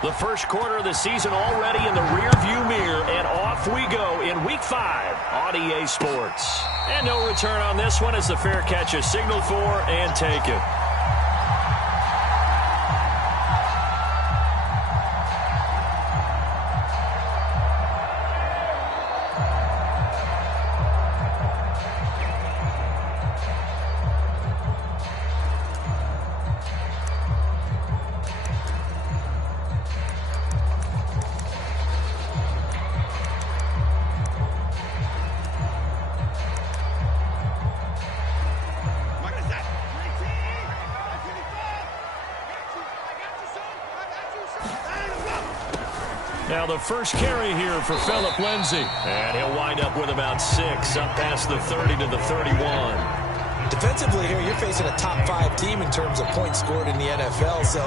The first quarter of the season already in the rearview mirror, and off we go in Week 5 on EA Sports. And no return on this one as the fair catch is signaled for and taken. Now the first carry here for Phillip Lindsay. And he'll wind up with about 6, up past the 30 to the 31. Defensively here, you're facing a top 5 team in terms of points scored in the NFL. So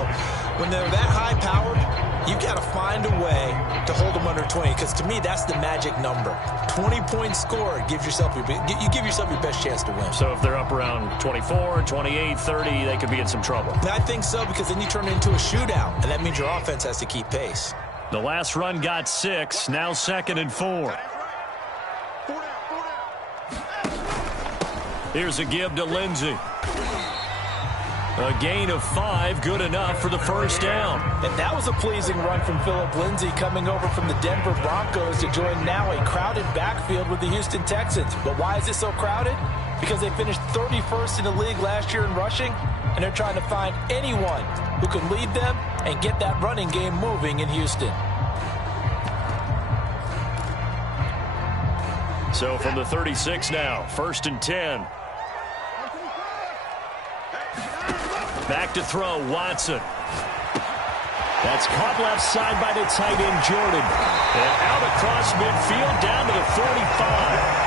when they're that high-powered, you've got to find a way to hold them under 20. Because to me, that's the magic number. 20 points scored gives yourself your best chance to win. So if they're up around 24, 28, 30, they could be in some trouble. I think so, because then you turn it into a shootout, and that means your offense has to keep pace. The last run got 6, now 2nd and 4. Here's a give to Lindsay. A gain of 5, good enough for the first down. And that was a pleasing run from Phillip Lindsay coming over from the Denver Broncos to join now a crowded backfield with the Houston Texans. But why is it so crowded? Because they finished 31st in the league last year in rushing, and they're trying to find anyone who can lead them and get that running game moving in Houston. So from the 36 now, 1st and 10. Back to throw, Watson. That's caught left side by the tight end, Jordan. And out across midfield, down to the 45.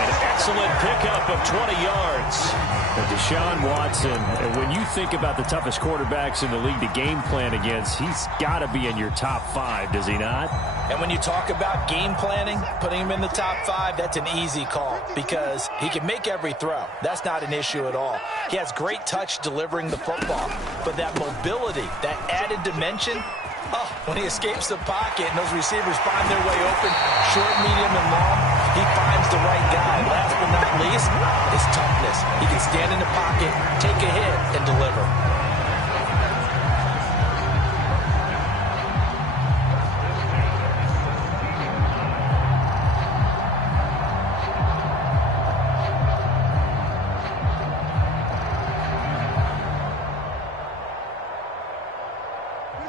An excellent pickup of 20 yards. And Deshaun Watson, and when you think about the toughest quarterbacks in the league to game plan against, he's got to be in your top 5, does he not? And when you talk about game planning, putting him in the top 5, that's an easy call because he can make every throw. That's not an issue at all. He has great touch delivering the football, but that mobility, that added dimension, when he escapes the pocket and those receivers find their way open, short, medium, and long, he finds the right guy. Last but not least, his toughness. He can stand in the pocket, take a hit, and deliver.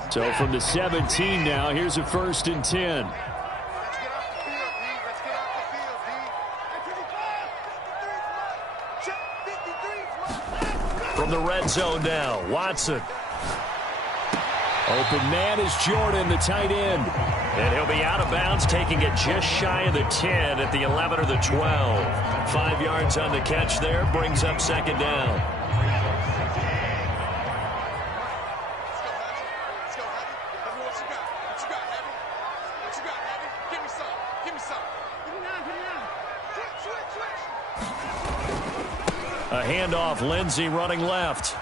So from the 17 now, here's a 1st and 10. From the red zone now, Watson. Open man is Jordan, the tight end. And he'll be out of bounds, taking it just shy of the 10 at the 11 or the 12. 5 yards on the catch there, brings up 2nd down. A handoff, Lindsay running left.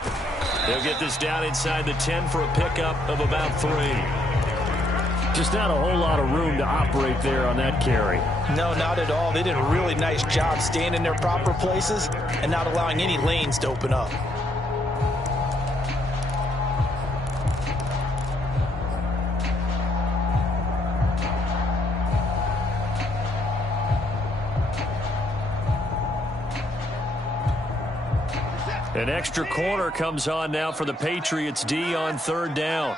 They'll get this down inside the 10 for a pickup of about 3. Just not a whole lot of room to operate there on that carry. No, not at all. They did a really nice job staying in their proper places and not allowing any lanes to open up. An extra corner comes on now for the Patriots D on 3rd down.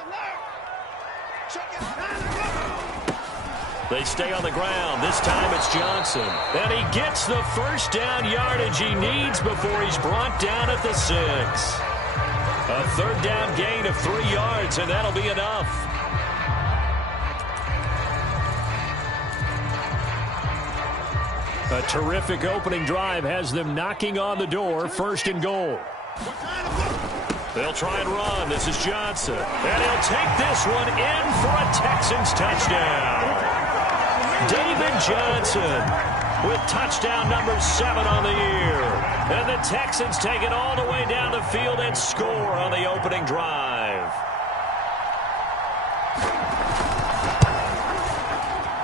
They stay on the ground. This time it's Johnson. And he gets the first down yardage he needs before he's brought down at the 6. A 3rd down gain of 3 yards, and that'll be enough. A terrific opening drive has them knocking on the door, 1st and goal. They'll try and run. This is Johnson. And he'll take this one in for a Texans touchdown. David Johnson with touchdown number 7 on the year. And the Texans take it all the way down the field and score on the opening drive.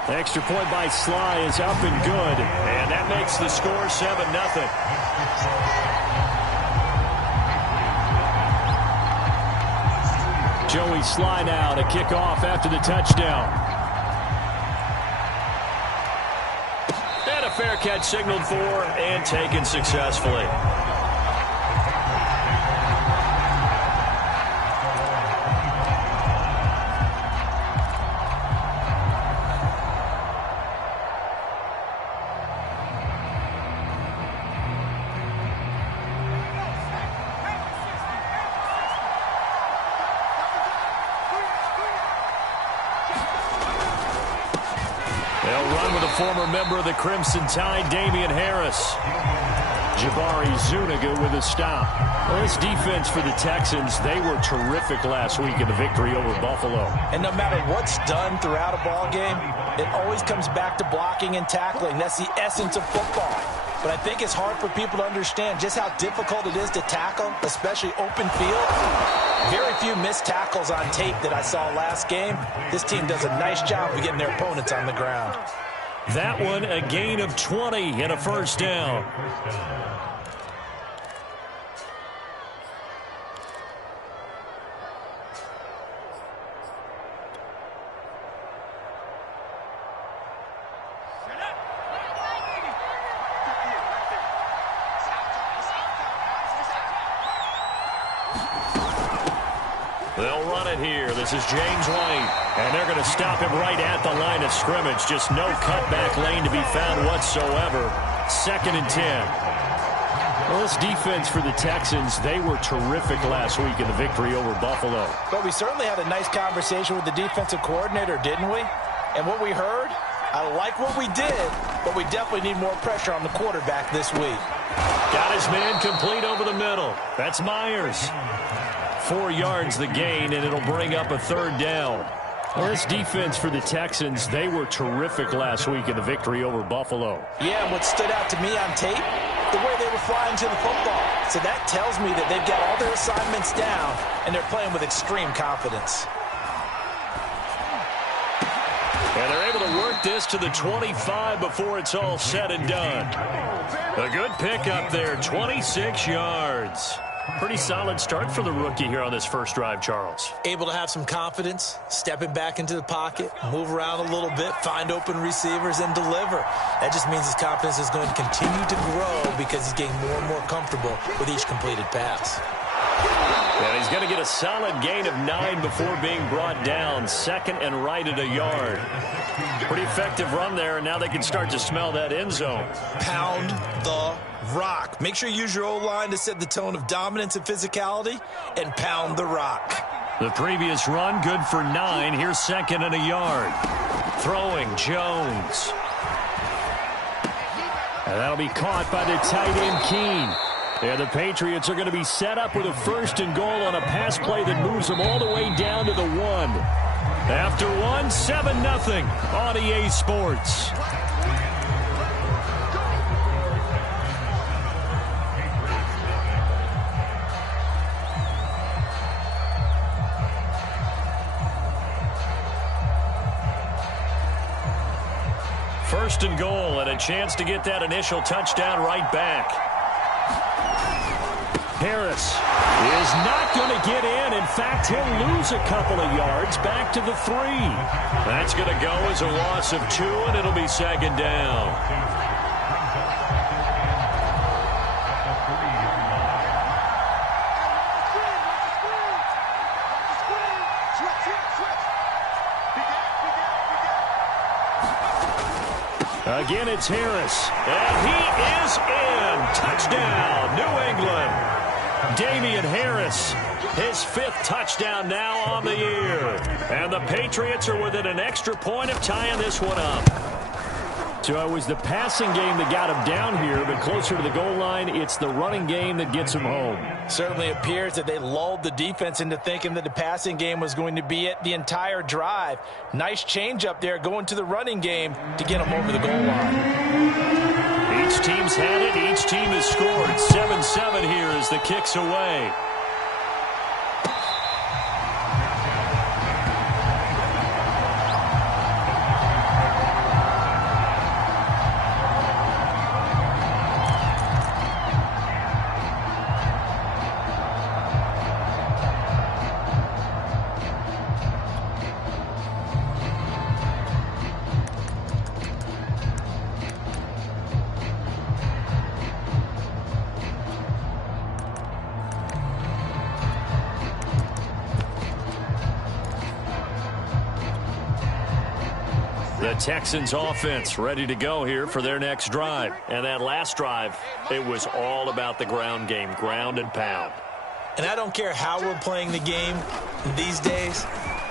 Extra point by Sly is up and good, and that makes the score 7-0. Joey Sly now to kick off after the touchdown. And a fair catch signaled for and taken successfully. Former member of the Crimson Tide, Damian Harris. Jabari Zuniga with a stop. Well, this defense for the Texans, they were terrific last week in the victory over Buffalo. And no matter what's done throughout a ball game, it always comes back to blocking and tackling. That's the essence of football. But I think it's hard for people to understand just how difficult it is to tackle, especially open field. Very few missed tackles on tape that I saw last game. This team does a nice job of getting their opponents on the ground. That one, a gain of 20 and a first down. They'll run it here. This is James White. And they're going to stop him right at the line of scrimmage. Just no cutback lane to be found whatsoever. 2nd and 10. Well, this defense for the Texans, they were terrific last week in the victory over Buffalo. But we certainly had a nice conversation with the defensive coordinator, didn't we? And what we heard, I like what we did, but we definitely need more pressure on the quarterback this week. Got his man complete over the middle. That's Myers. 4 yards the gain, and it'll bring up a 3rd down. Well, this defense for the Texans, they were terrific last week in the victory over Buffalo. Yeah, and what stood out to me on tape, the way they were flying to the football. So that tells me that they've got all their assignments down, and they're playing with extreme confidence. And they're able to work this to the 25 before it's all said and done. A good pickup there, 26 yards. Pretty solid start for the rookie here on this first drive, Charles. Able to have some confidence, stepping back into the pocket, move around a little bit, find open receivers, and deliver. That just means his confidence is going to continue to grow because he's getting more and more comfortable with each completed pass. And he's going to get a solid gain of 9 before being brought down. 2nd and right at a yard. Pretty effective run there, and now they can start to smell that end zone. Pound the rock. Make sure you use your O-line to set the tone of dominance and physicality, and pound the rock. The previous run, good for 9. Here's 2nd and a yard. Throwing, Jones. And that'll be caught by the tight end, Keene. And the Patriots are going to be set up with a 1st and goal on a pass play that moves them all the way down to the 1. After 1, 7-0 on EA Sports. First and goal, and a chance to get that initial touchdown right back. Harris is not going to get in. In fact, he'll lose a couple of yards back to the 3. That's going to go as a loss of 2, and it'll be 2nd down. Again, it's Harris, and he is in. Touchdown, New England. Damian Harris, his 5th touchdown now on the year. And the Patriots are within an extra point of tying this one up. So it was the passing game that got him down here, but closer to the goal line, it's the running game that gets him home. Certainly appears that they lulled the defense into thinking that the passing game was going to be it the entire drive. Nice change up there going to the running game to get him over the goal line. Each team's had it. Each team has scored. 7-7 here as the kick's away. The Texans offense ready to go here for their next drive. And that last drive, it was all about the ground game, ground and pound. And I don't care how we're playing the game these days,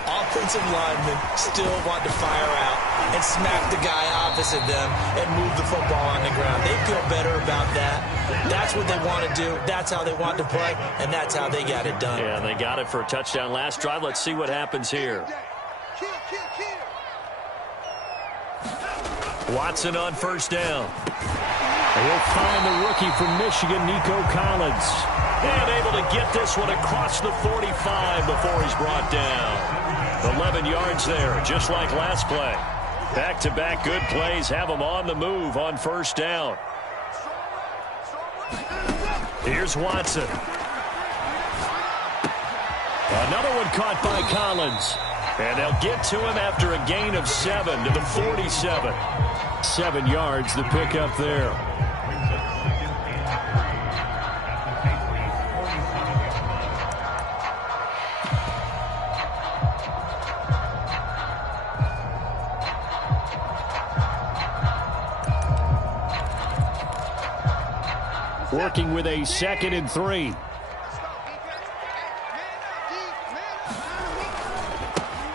offensive linemen still want to fire out and smack the guy opposite them and move the football on the ground. They feel better about that. That's what they want to do. That's how they want to play, and that's how they got it done. Yeah, they got it for a touchdown last drive. Let's see what happens here. Watson on first down. He'll find the rookie from Michigan, Nico Collins. And able to get this one across the 45 before he's brought down. 11 yards there, just like last play. Back-to-back good plays have him on the move on first down. Here's Watson. Another one caught by Collins. And they'll get to him after a gain of 7 to the 47. 7 yards, the pickup there. Working with a 2nd and 3.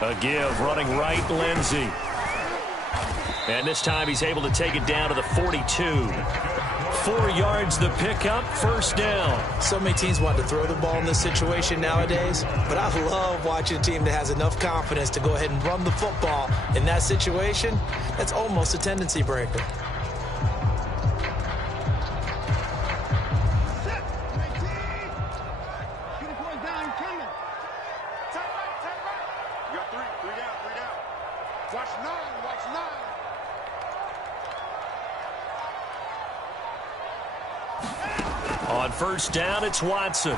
A give, running right, Lindsey. And this time he's able to take it down to the 42. 4 yards the pickup, first down. So many teams want to throw the ball in this situation nowadays, but I love watching a team that has enough confidence to go ahead and run the football in that situation. That's almost a tendency breaker. On first down, it's Watson.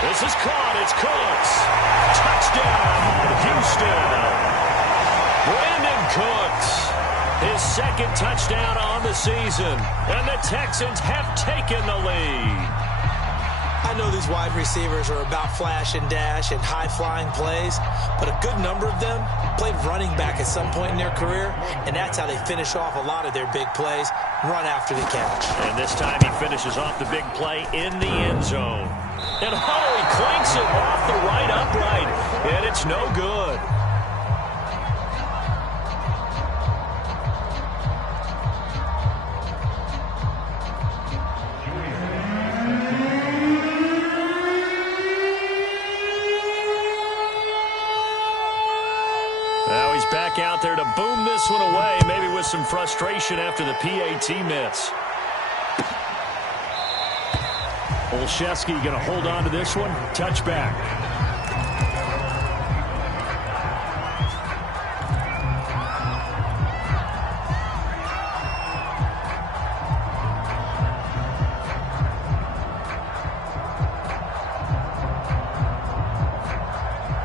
This is caught. It's Cooks. Touchdown, Houston. Brandon Cooks. His 2nd touchdown on the season. And the Texans have taken the lead. I know these wide receivers are about flash and dash and high-flying plays, but a good number of them played running back at some point in their career, and that's how they finish off a lot of their big plays, run after the catch. And this time he finishes off the big play in the end zone. And he clanks it off the right upright, and it's no good. Now he's back out there to boom this one away, maybe with some frustration after the PAT miss. Olszewski going to hold on to this one. Touchback.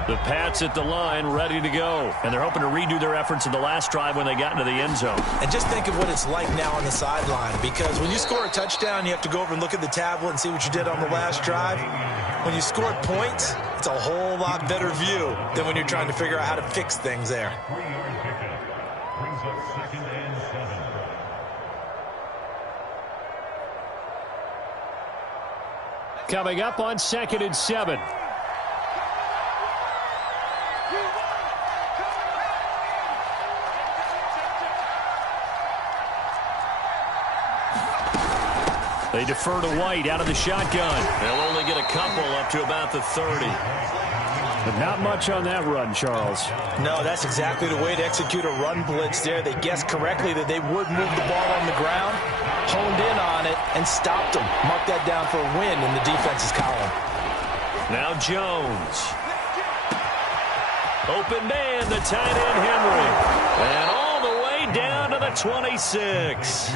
The Pats at the line, ready to go. And they're hoping to redo their efforts in the last drive when they got into the end zone. And just think of what it's like now on the sideline, because when you score a touchdown, you have to go over and look at the tablet and see what you did on the last drive. When you score points, it's a whole lot better view than when you're trying to figure out how to fix things there. Coming up on 2nd and 7. They defer to White out of the shotgun. They'll only get a couple up to about the 30. But not much on that run, Charles. No, that's exactly the way to execute a run blitz there. They guessed correctly that they would move the ball on the ground, honed in on it, and stopped them. Mark that down for a win in the defense's column. Now Jones. Open man, the tight end Henry. And all the way down to the 26.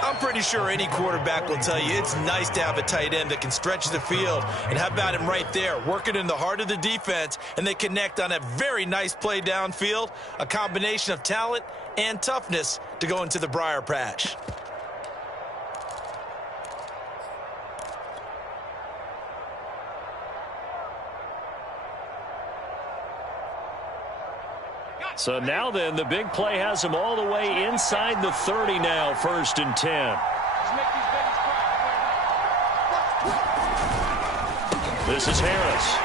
I'm pretty sure any quarterback will tell you it's nice to have a tight end that can stretch the field. And how about him right there, working in the heart of the defense, and they connect on a very nice play downfield, a combination of talent and toughness to go into the briar patch. So now then, the big play has them all the way inside the 30 now, 1st and 10. This is Harris.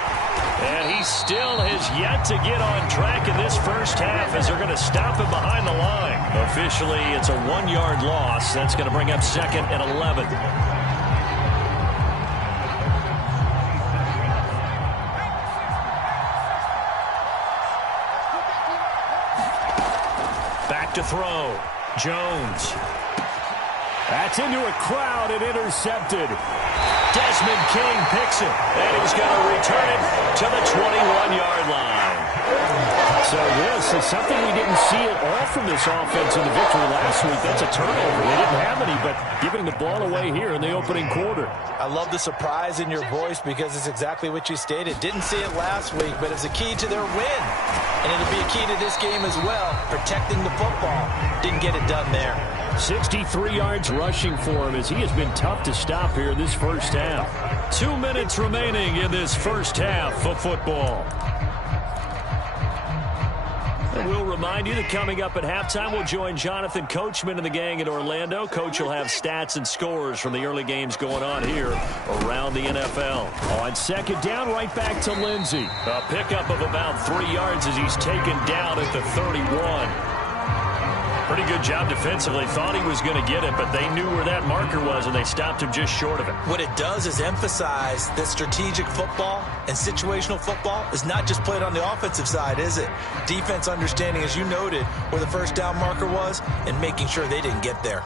And he still has yet to get on track in this first half as they're going to stop him behind the line. Officially, it's a 1-yard loss. That's going to bring up 2nd and 11. Back to throw. Jones. That's into a crowd and intercepted. Desmond King picks it, and he's going to return it to the 21-yard line. So this is something we didn't see at all from this offense in the victory last week. That's a turnover. They didn't have any, but giving the ball away here in the opening quarter. I love the surprise in your voice because it's exactly what you stated. Didn't see it last week, but it's a key to their win. And it'll be a key to this game as well, protecting the football. Didn't get it done there. 63 yards rushing for him as he has been tough to stop here this first half. 2 minutes remaining in this first half of football. And we'll remind you that coming up at halftime, we'll join Jonathan Coachman and the gang in Orlando. Coach will have stats and scores from the early games going on here around the NFL. On 2nd down, right back to Lindsey. A pickup of about 3 yards as he's taken down at the 31. Pretty good job defensively. Thought he was going to get it, but they knew where that marker was, and they stopped him just short of it. What it does is emphasize that strategic football and situational football is not just played on the offensive side, is it? Defense understanding, as you noted, where the first down marker was and making sure they didn't get there.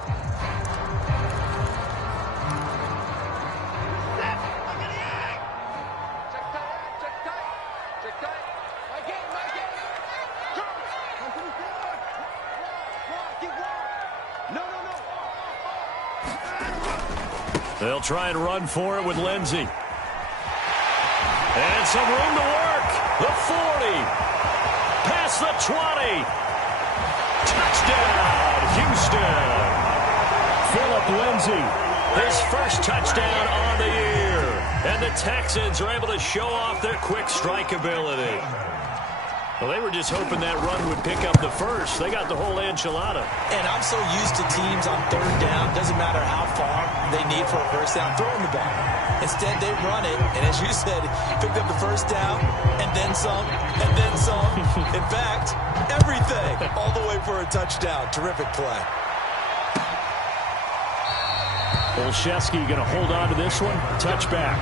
They'll try and run for it with Lindsey. And some room to work. The 40. Past the 20. Touchdown, Houston. Phillip Lindsey, his first touchdown on the year. And the Texans are able to show off their quick strike ability. Well, they were just hoping that run would pick up the first. They got the whole enchilada. And I'm so used to teams on 3rd down, doesn't matter how far they need for a first down, throwing the ball. Instead, they run it, and as you said, picked up the first down, and then some, and then some. In fact, everything, all the way for a touchdown. Terrific play. Olszewski going to hold on to this one. Touchback.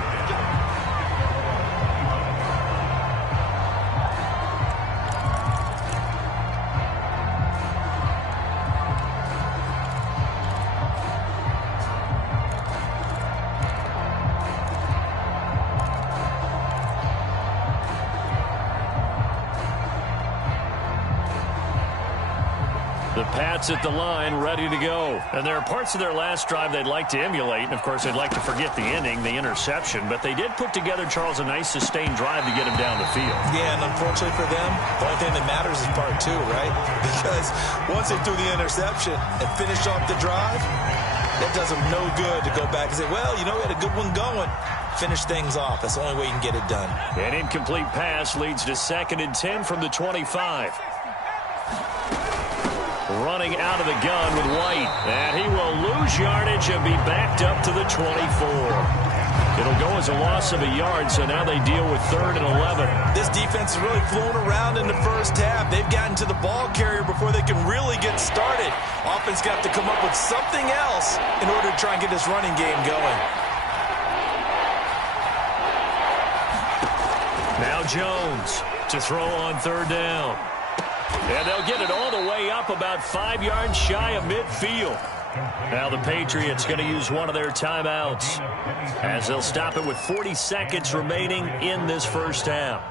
The Pats at the line, ready to go. And there are parts of their last drive they'd like to emulate. And, of course, they'd like to forget the inning, the interception. But they did put together, Charles, a nice sustained drive to get him down the field. Yeah, and unfortunately for them, the only thing that matters is part 2, right? Because once they threw the interception and finished off the drive, that does them no good to go back and say, well, you know, we had a good one going. Finish things off. That's the only way you can get it done. An incomplete pass leads to 2nd and 10 from the 25. Running out of the gun with White. And he will lose yardage and be backed up to the 24. It'll go as a loss of a yard, so now they deal with 3rd and 11. This defense has really flown around in the first half. They've gotten to the ball carrier before they can really get started. Offense got to come up with something else in order to try and get this running game going. Now Jones to throw on 3rd down. And they'll get it all the way up about 5 yards shy of midfield. Now the Patriots going to use one of their timeouts as they'll stop it with 40 seconds remaining in this first half.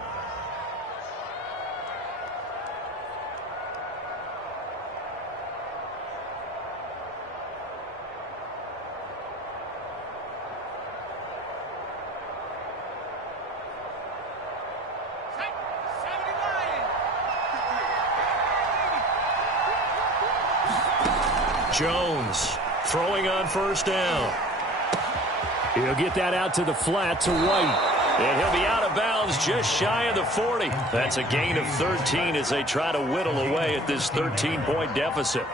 Jones throwing on 1st down. He'll get that out to the flat to White. And he'll be out of bounds just shy of the 40. That's a gain of 13 as they try to whittle away at this 13-point deficit.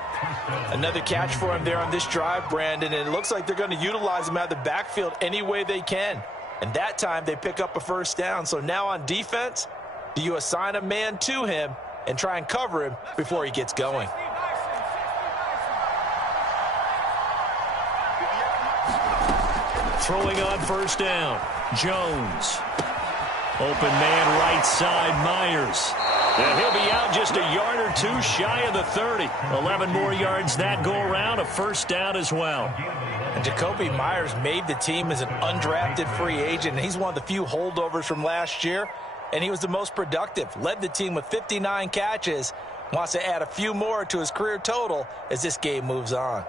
Another catch for him there on this drive, Brandon, and it looks like they're going to utilize him out of the backfield any way they can. And that time they pick up a first down. So now on defense, do you assign a man to him and try and cover him before he gets going? Throwing on first down, Jones. Open man right side, Myers. And he'll be out just a yard or two shy of the 30. 11 more yards that go around, a first down as well. And Jacoby Myers made the team as an undrafted free agent. He's one of the few holdovers from last year, and he was the most productive. Led the team with 59 catches. Wants to add a few more to his career total as this game moves on.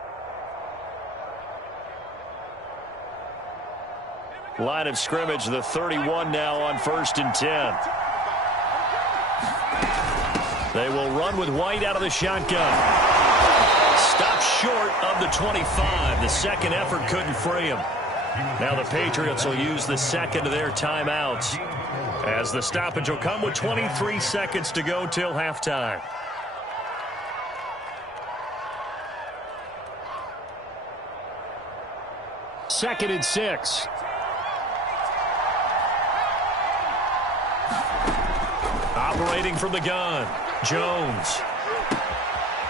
Line of scrimmage, the 31 now on 1st and 10. They will run with White out of the shotgun. Stopped short of the 25. The second effort couldn't free him. Now the Patriots will use the second of their timeouts, as the stoppage will come with 23 seconds to go till halftime. Second and 6. Operating from the gun, Jones.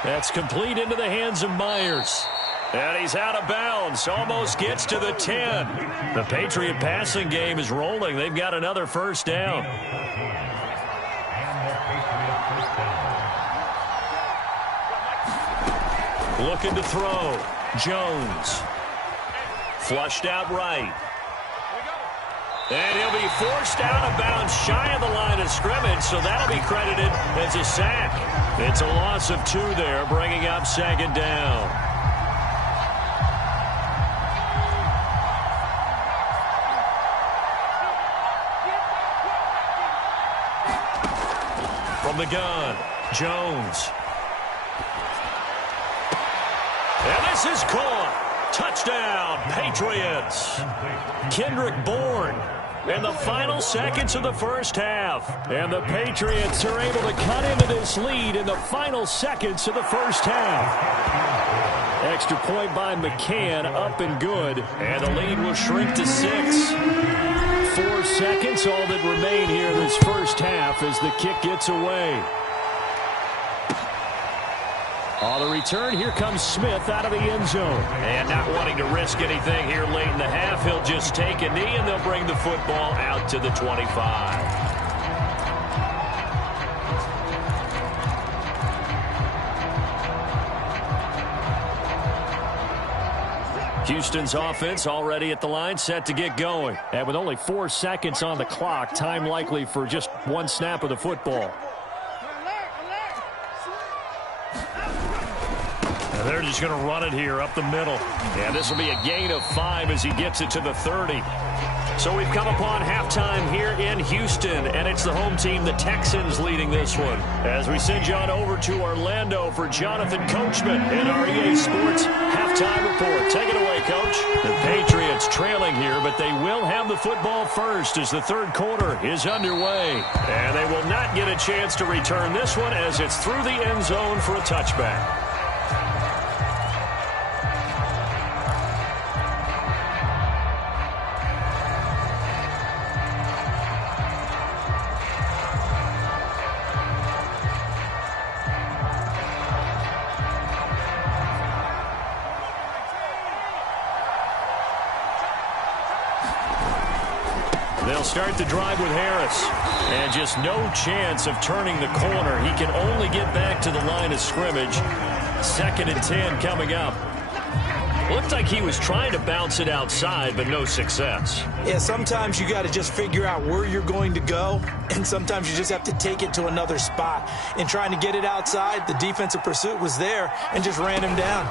That's complete into the hands of Myers. And he's out of bounds. Almost gets to the 10. The Patriot passing game is rolling. They've got another first down. Looking to throw. Jones. Flushed out right. And he'll be forced out of bounds shy of the line of scrimmage, so that'll be credited as a sack. It's a loss of 2 there, bringing up second down. From the gun, Jones. And this is caught. Touchdown, Patriots. Kendrick Bourne in the final seconds of the first half. And the Patriots are able to cut into this lead in the final seconds of the first half. Extra point by McCann, up and good. And the lead will shrink to 6. 4 seconds, all that remain here in this first half as the kick gets away. On the return, here comes Smith out of the end zone. And not wanting to risk anything here late in the half, he'll just take a knee, and they'll bring the football out to the 25. Houston's offense already at the line, set to get going. And with only 4 seconds on the clock, time likely for just 1 snap of the football. They're just going to run it here up the middle. And this will be a gain of 5 as he gets it to the 30. So we've come upon halftime here in Houston, and it's the home team, the Texans, leading this one. As we send you on over to Orlando for Jonathan Coachman in our EA Sports halftime report. Take it away, Coach. The Patriots trailing here, but they will have the football first as the third quarter is underway. And they will not get a chance to return this one as it's through the end zone for a touchback. They'll start the drive with Harris. And just no chance of turning the corner. He can only get back to the line of scrimmage. 2nd and 10 coming up. Looked like he was trying to bounce it outside, but no success. Yeah, sometimes you got to just figure out where you're going to go, and sometimes you just have to take it to another spot. In trying to get it outside, the defensive pursuit was there and just ran him down.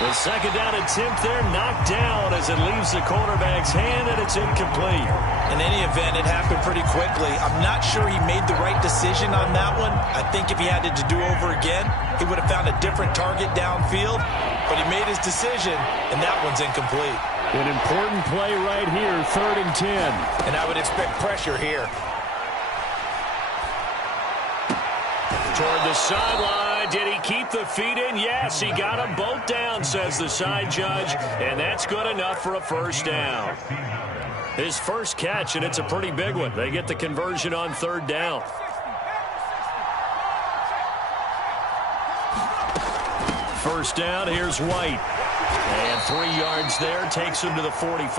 The second down attempt there knocked down as it leaves the cornerback's hand, and it's incomplete. In any event, it happened pretty quickly. I'm not sure he made the right decision on that one. I think if he had it to do over again, he would have found a different target downfield. But he made his decision, and that one's incomplete. An important play right here, 3rd and 10. And I would expect pressure here. Toward the sideline. Did he keep the feet in? Yes, he got them both down, says the side judge. And that's good enough for a first down. His first catch, and it's a pretty big one. They get the conversion on 3rd down. First down, here's White. And 3 yards there, takes him to the 45.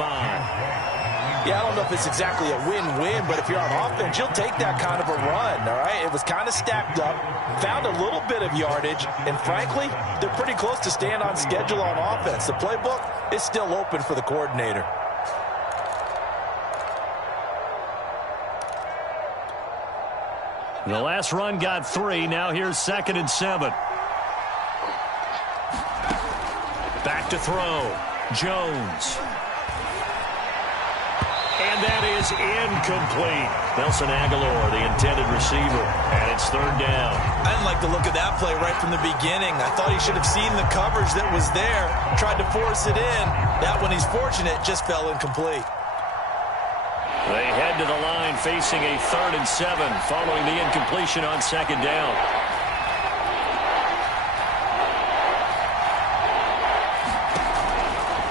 Yeah, I don't know if it's exactly a win-win, but if you're on offense, you'll take that kind of a run, all right? It was kind of stacked up, found a little bit of yardage, and frankly, they're pretty close to staying on schedule on offense. The playbook is still open for the coordinator. The last run got 3. Now here's 2nd and 7. Back to throw. Jones. And that is incomplete. Nelson Aguilar, the intended receiver. And it's 3rd down. I didn't like the look of that play right from the beginning. I thought he should have seen the coverage that was there, tried to force it in. That one, he's fortunate, just fell incomplete. They head to the line facing a 3rd and 7 following the incompletion on 2nd down.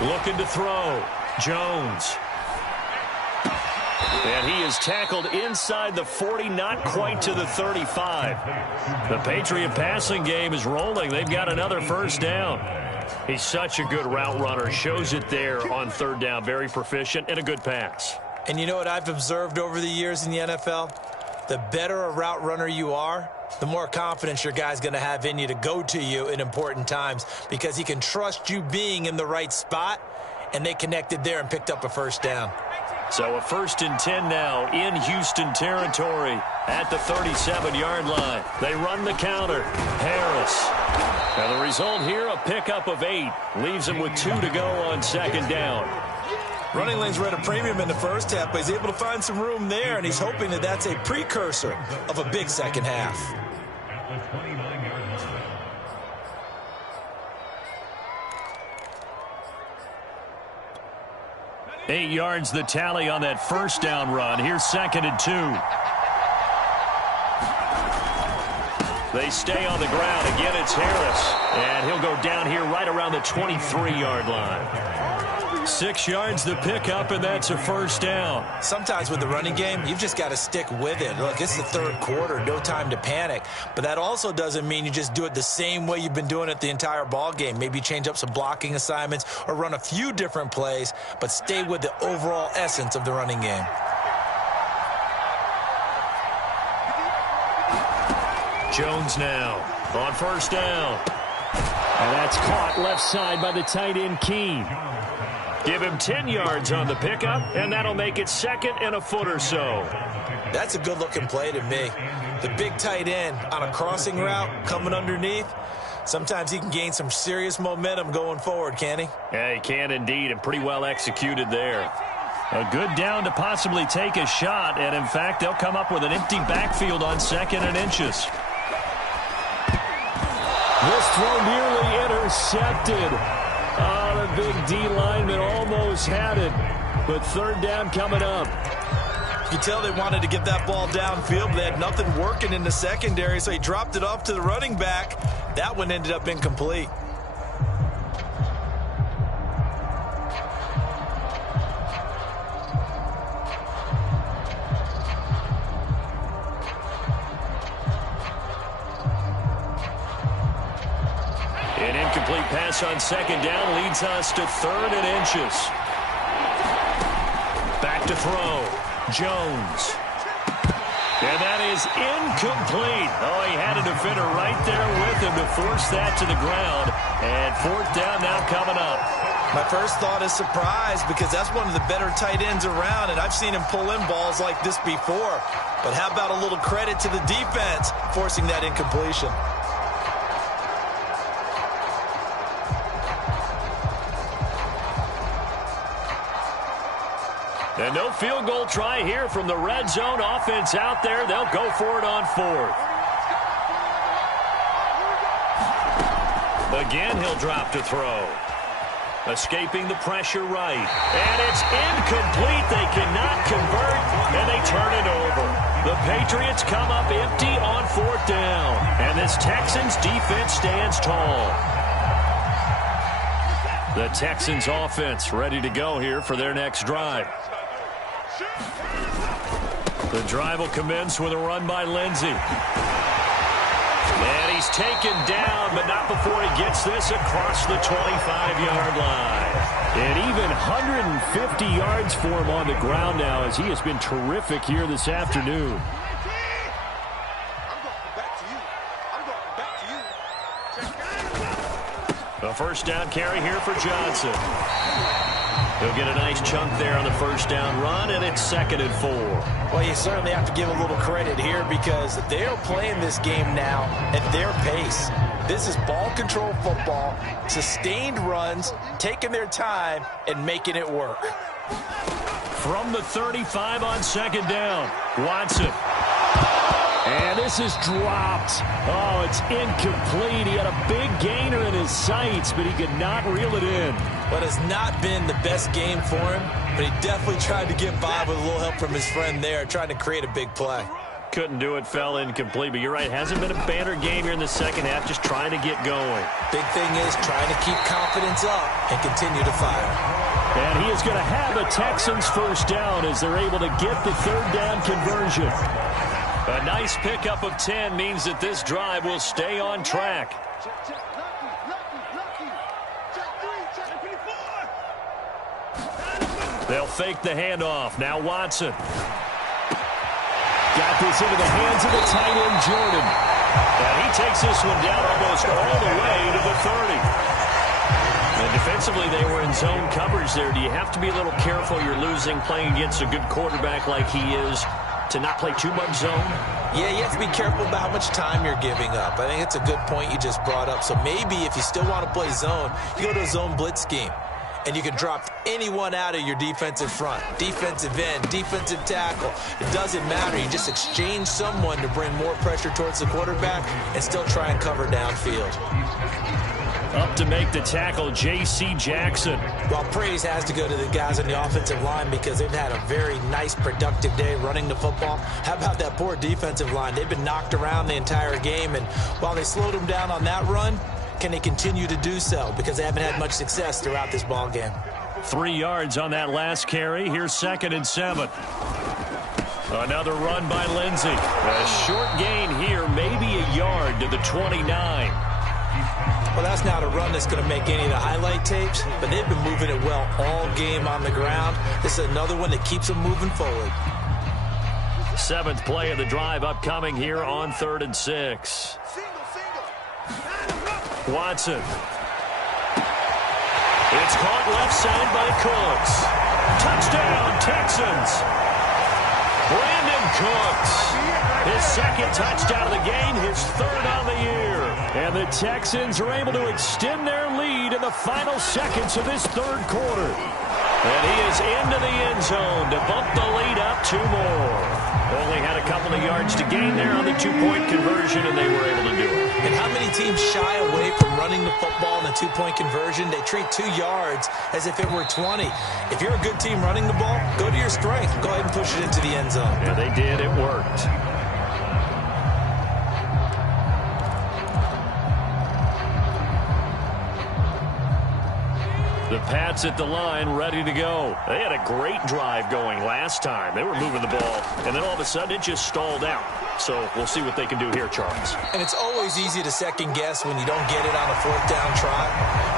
Looking to throw. Jones. And he is tackled inside the 40, not quite to the 35. The Patriot passing game is rolling. They've got another first down. He's such a good route runner. Shows it there on 3rd down. Very proficient and a good pass. And you know what I've observed over the years in the NFL? The better a route runner you are, the more confidence your guy's going to have in you to go to you in important times because he can trust you being in the right spot, and they connected there and picked up a first down. So a 1st and 10 now in Houston territory at the 37-yard line. They run the counter. Harris. And the result here, a pickup of 8. Leaves him with 2 to go on 2nd down. Running lanes were at a premium in the first half, but he's able to find some room there, and he's hoping that that's a precursor of a big second half. Eight yards the tally on that first down run. Here's 2nd and 2. They stay on the ground. Again, it's Harris. And he'll go down here right around the 23-yard line. 6 yards the pickup, and that's a first down. Sometimes with the running game, you've just got to stick with it. Look, it's the 3rd quarter, no time to panic. But that also doesn't mean you just do it the same way you've been doing it the entire ball game. Maybe change up some blocking assignments or run a few different plays, but stay with the overall essence of the running game. Jones now on first down. And that's caught left side by the tight end, Keene. Give him 10 yards on the pickup, and that'll make it 2nd and a foot or so. That's a good-looking play to me. The big tight end on a crossing route coming underneath. Sometimes he can gain some serious momentum going forward, can't he? Yeah, he can indeed, and pretty well executed there. A good down to possibly take a shot, and in fact, they'll come up with an empty backfield on 2nd and inches. This throw nearly intercepted. Oh, the big D lineman almost had it, but 3rd down coming up. You can tell they wanted to get that ball downfield, but they had nothing working in the secondary, so he dropped it off to the running back. That one ended up incomplete. An incomplete pass on 2nd down leads us to 3rd and inches. Back to throw. Jones. And that is incomplete. Oh, he had a defender right there with him to force that to the ground. And 4th down now coming up. My first thought is surprise because that's one of the better tight ends around, and I've seen him pull in balls like this before. But how about a little credit to the defense forcing that incompletion? And no field goal try here from the red zone. Offense out there. They'll go for it on 4th. Again, he'll drop to throw. Escaping the pressure right. And it's incomplete. They cannot convert, and they turn it over. The Patriots come up empty on 4th down. And this Texans defense stands tall. The Texans offense ready to go here for their next drive. The drive will commence with a run by Lindsey. And he's taken down, but not before he gets this across the 25-yard line. And even 150 yards for him on the ground now, as he has been terrific here this afternoon. A first down carry here for Johnson. He'll get a nice chunk there on the first down run, and it's 2nd and 4. Well, you certainly have to give a little credit here because they're playing this game now at their pace. This is ball control football, sustained runs, taking their time, and making it work. From the 35 on 2nd down, Watson. And this is dropped. Oh, it's incomplete. He had a big gainer in his sights, but he could not reel it in. But it's not been the best game for him, but he definitely tried to get by with a little help from his friend there, trying to create a big play. Couldn't do it, fell incomplete. But you're right, hasn't been a banner game here in the second half, just trying to get going. Big thing is trying to keep confidence up and continue to fire. And he is going to have a Texans first down as they're able to get the 3rd down conversion. A nice pickup of 10 means that this drive will stay on track. They'll fake the handoff. Now Watson. Got this into the hands of the tight end, Jordan. And he takes this one down almost all the way to the 30. And defensively, they were in zone coverage there. Do you have to be a little careful? You're losing playing against a good quarterback like he is to not play too much zone? Yeah, you have to be careful about how much time you're giving up. I think it's a good point you just brought up. So maybe if you still want to play zone, you go to a zone blitz scheme. And you can drop anyone out of your defensive front. Defensive end, defensive tackle. It doesn't matter. You just exchange someone to bring more pressure towards the quarterback and still try and cover downfield. Up to make the tackle, J.C. Jackson. Well, praise has to go to the guys on the offensive line because they've had a very nice, productive day running the football. How about that poor defensive line? They've been knocked around the entire game, and while they slowed them down on that run, can they continue to do so? Because they haven't had much success throughout this ball game. 3 yards on that last carry. Here's 2nd and 7. Another run by Lindsey. A short gain here, maybe a yard to the 29. Well, that's not a run that's going to make any of the highlight tapes, but they've been moving it well all game on the ground. This is another one that keeps them moving forward. 7th play of the drive upcoming here on 3rd and 6. Watson. It's caught left side by Cooks. Touchdown, Texans. Brandon Cooks. His 2nd touchdown of the game, his 3rd on the year. And the Texans are able to extend their lead in the final seconds of this 3rd quarter. And he is into the end zone to bump the lead up 2 more. Only had a couple of yards to gain there on the 2-point conversion, and they were able to do it. And how many teams shy away from running the football in the 2-point conversion? They treat 2 yards as if it were 20. If you're a good team running the ball, go to your strength. Go ahead and push it into the end zone. Yeah, they did. It worked. The Pats at the line, ready to go. They had a great drive going last time. They were moving the ball, and then all of a sudden it just stalled out. So we'll see what they can do here, Charles. And it's always easy to second guess when you don't get it on a 4th down try.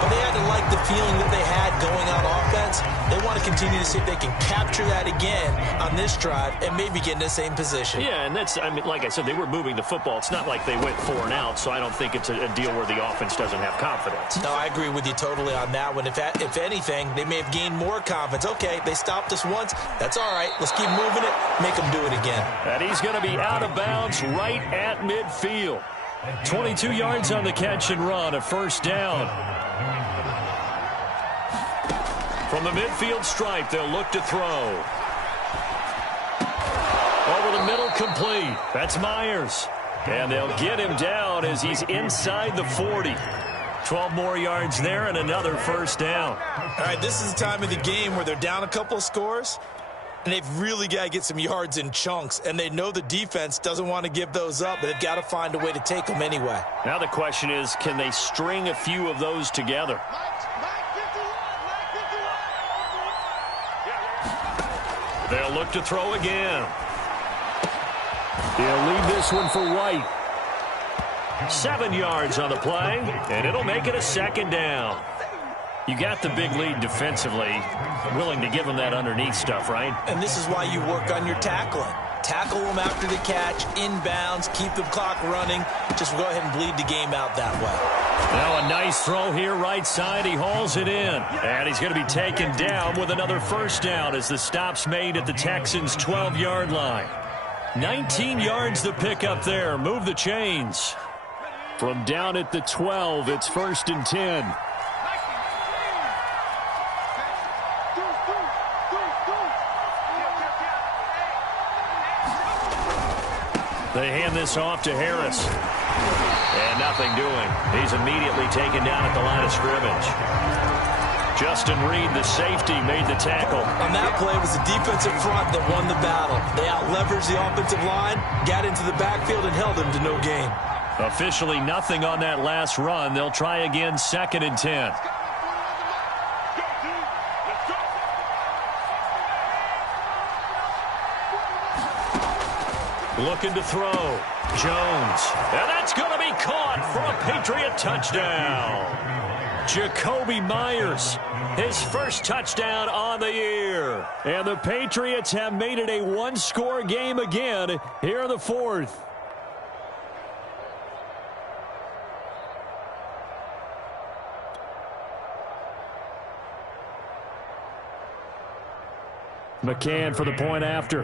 But they had to like the feeling that they had going on offense. They want to continue to see if they can capture that again on this drive and maybe get in the same position. Yeah, and that's, I mean, like I said, they were moving the football. It's not like they went 4 and out, so I don't think it's a deal where the offense doesn't have confidence. No, I agree with you totally on that one. If anything, they may have gained more confidence. Okay, they stopped us once. That's all right. Let's keep moving it. Make them do it again. And he's going to be out of bounds right at midfield. 22 yards on the catch and run, a first down. From the midfield stripe, they'll look to throw. Over the middle, complete. That's Myers. And they'll get him down as he's inside the 40. 12 more yards there and another first down. All right, this is the time of the game where they're down a couple of scores, and they've really got to get some yards in chunks, and they know the defense doesn't want to give those up, but they've got to find a way to take them anyway. Now the question is, can they string a few of those together? They'll look to throw again. He'll leave this one for White. 7 yards on the play, and it'll make it a second down. You got the big lead defensively, willing to give them that underneath stuff, right? And this is why you work on your tackling. Tackle them after the catch, inbounds, keep the clock running. Just go ahead and bleed the game out that way. Now a nice throw here, right side. He hauls it in. And he's going to be taken down with another first down as the stop's made at the Texans' 12-yard line. 19 yards to pick up there. Move the chains. From down at the 12, it's 1st and 10. They hand this off to Harris. And nothing doing. He's immediately taken down at the line of scrimmage. Justin Reed, the safety, made the tackle. On that play, it was the defensive front that won the battle. They out-leveraged the offensive line, got into the backfield, and held him to no gain. Officially nothing on that last run. They'll try again, 2nd and 10. Looking to throw. Jones. And that's going to be caught for a Patriot touchdown. Jacoby Myers, his first touchdown on the year. And the Patriots have made it a one-score game again here in the 4th. McCann for the point after.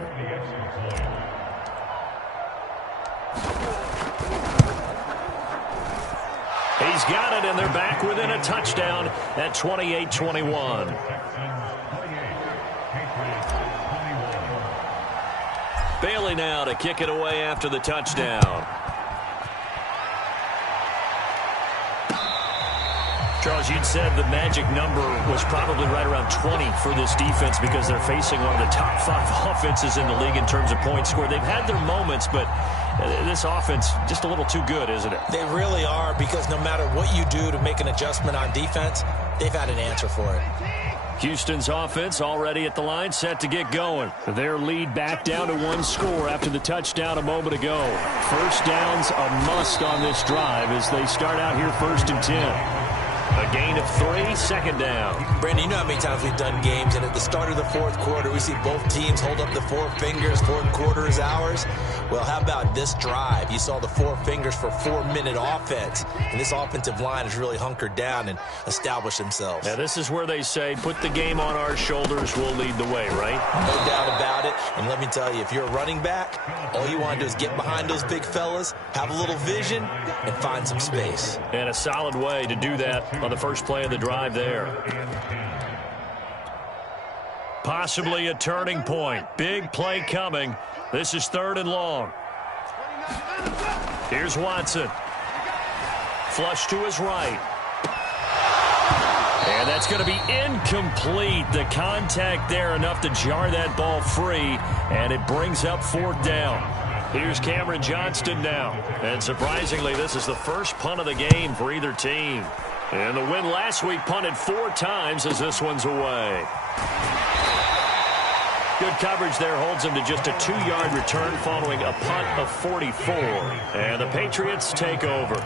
He's got it, and they're back within a touchdown at 28-21. Bailey now to kick it away after the touchdown. Charles, you'd said the magic number was probably right around 20 for this defense because they're facing one of the top 5 offenses in the league in terms of points scored. They've had their moments, but this offense just a little too good, isn't it? They really are, because no matter what you do to make an adjustment on defense, they've had an answer for it. Houston's offense already at the line, set to get going. Their lead back down to 1 score after the touchdown a moment ago. First down's a must on this drive as they start out here 1st and 10. A gain of 3, 2nd down. Brandon, you know how many times we've done games, and at the start of the 4th quarter, we see both teams hold up the 4 fingers, 4th quarter is ours. Well, how about this drive? You saw the 4 fingers for 4-minute offense, and this offensive line has really hunkered down and established themselves. Now, this is where they say, put the game on our shoulders, we'll lead the way, right? No doubt about it, and let me tell you, if you're a running back, all you want to do is get behind those big fellas, have a little vision, and find some space. And a solid way to do that on the first play of the drive there. Possibly a turning point. Big play coming. This is 3rd and long. Here's Watson. Flush to his right. And that's going to be incomplete. The contact there enough to jar that ball free, and it brings up 4th down. Here's Cameron Johnston now. And surprisingly, this is the first punt of the game for either team. And the win last week punted 4 times as this one's away. Good coverage there holds him to just a 2-yard return following a punt of 44. And the Patriots take over.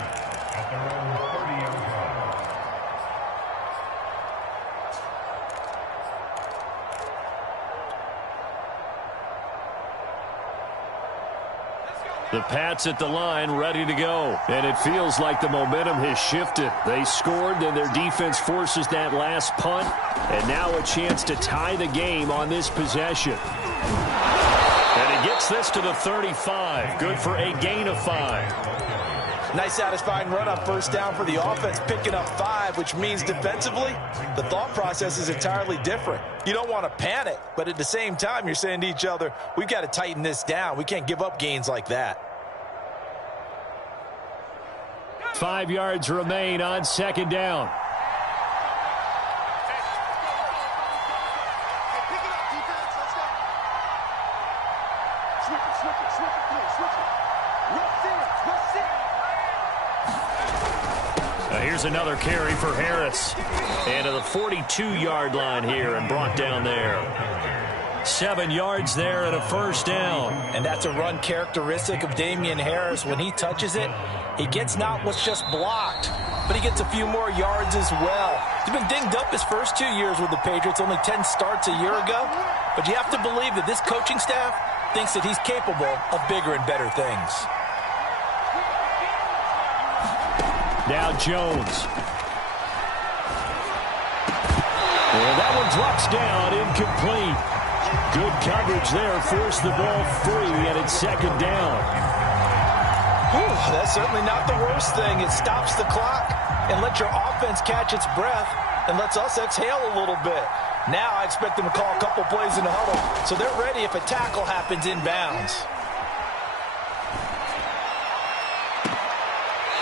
The Pats at the line, ready to go. And it feels like the momentum has shifted. They scored, then their defense forces that last punt. And now a chance to tie the game on this possession. And he gets this to the 35. Good for a gain of 5. Nice satisfying run on 1st down for the offense, picking up 5, which means defensively, the thought process is entirely different. You don't want to panic, but at the same time, you're saying to each other, we've got to tighten this down. We can't give up gains like that. 5 yards remain on second down. Here's another carry for Harris. And to the 42-yard line here and brought down there. 7 yards there and a first down. And that's a run characteristic of Damian Harris. When he touches it, he gets not what's just blocked, but he gets a few more yards as well. He's been dinged up his first 2 years with the Patriots, only 10 starts a year ago. But you have to believe that this coaching staff thinks that he's capable of bigger and better things. Now Jones. Well, that one drops down, incomplete. Good coverage there, forced the ball free, and it's second down. Whew, that's certainly not the worst thing. It stops the clock and lets your offense catch its breath and lets us exhale a little bit. Now I expect them to call a couple plays in the huddle, so they're ready if a tackle happens inbounds.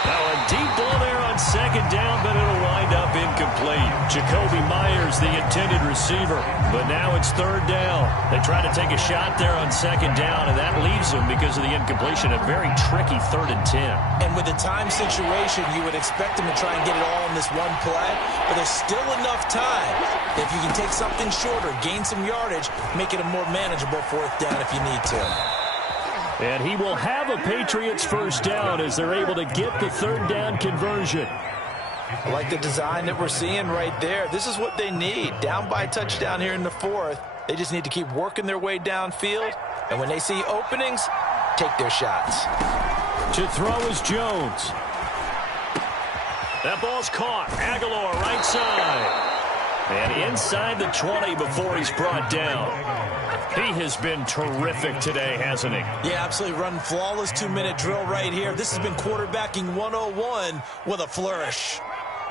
Now a deep ball there on second down, but it'll wind up incomplete. Jacoby Myers, the intended receiver, but now it's third down. They try to take a shot there on second down, and that leaves them, because of the incompletion, a very tricky 3rd and 10. And with the time situation, you would expect them to try and get it all in this one play, but there's still enough time. If you can take something shorter, gain some yardage, make it a more manageable 4th down if you need to. And he will have a Patriots first down as they're able to get the 3rd down conversion. I like the design that we're seeing right there. This is what they need. Down by a touchdown here in the 4th. They just need to keep working their way downfield. And when they see openings, take their shots. To throw is Jones. That ball's caught. Aguilar right side. And inside the 20 before he's brought down. He has been terrific today, hasn't he? Yeah, absolutely. Running flawless 2-minute drill right here. This has been quarterbacking 101 with a flourish.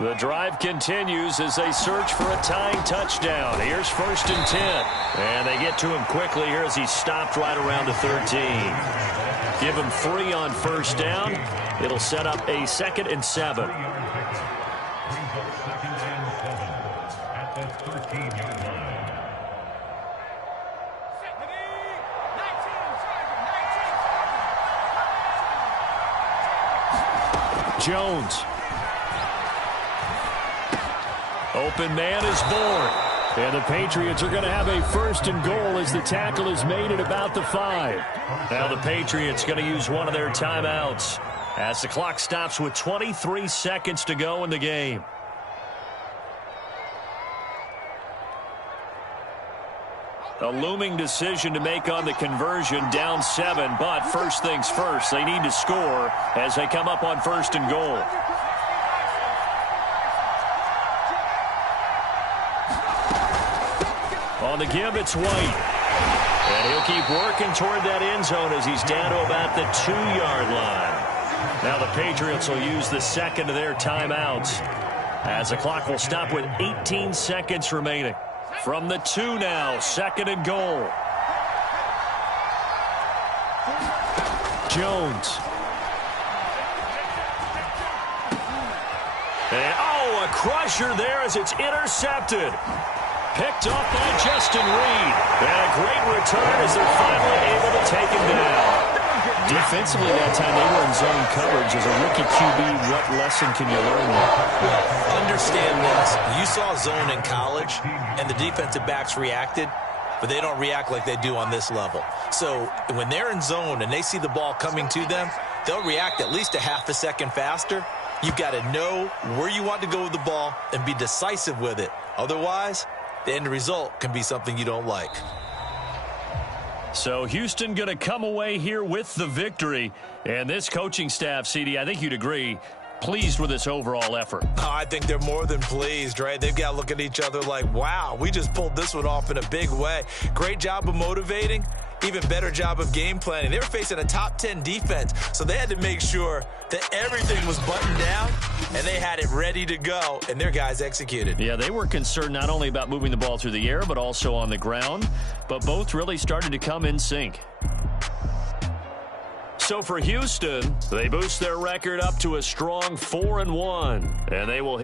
The drive continues as they search for a tying touchdown. Here's 1st and 10. And they get to him quickly here as he's stopped right around the 13. Give him 3 on first down. It'll set up a 2nd and 7. Jones. Open man is born. And the Patriots are going to have a 1st and goal as the tackle is made at about the 5. Now the Patriots going to use one of their timeouts as the clock stops with 23 seconds to go in the game. A looming decision to make on the conversion, down 7, but first things first, they need to score as they come up on 1st and goal. On the give, it's White. And he'll keep working toward that end zone as he's down to about the 2-yard line. Now the Patriots will use the 2nd of their timeouts as the clock will stop with 18 seconds remaining. From the 2 now, 2nd and goal. Jones. And, a crusher there as it's intercepted. Picked off by Justin Reed. And a great return as they're finally able to take him down. Defensively that time they were in zone coverage. As a rookie QB, what lesson can you learn there? Well, understand this. You saw zone in college, and the defensive backs reacted, but they don't react like they do on this level. So when they're in zone and they see the ball coming to them, they'll react at least a half a second faster. You've got to know where you want to go with the ball and be decisive with it. Otherwise, the end result can be something you don't like. So Houston going to come away here with the victory. And this coaching staff, CD, I think you'd agree, pleased with this overall effort. Oh, I think they're more than pleased, right? They've got to look at each other like, wow, we just pulled this one off in a big way. Great job of motivating. Even better job of game planning. They were facing a top 10 defense, so they had to make sure that everything was buttoned down, and they had it ready to go, and their guys executed. Yeah, they were concerned not only about moving the ball through the air, but also on the ground, but both really started to come in sync. So for Houston, they boost their record up to a strong 4-1, and they will hit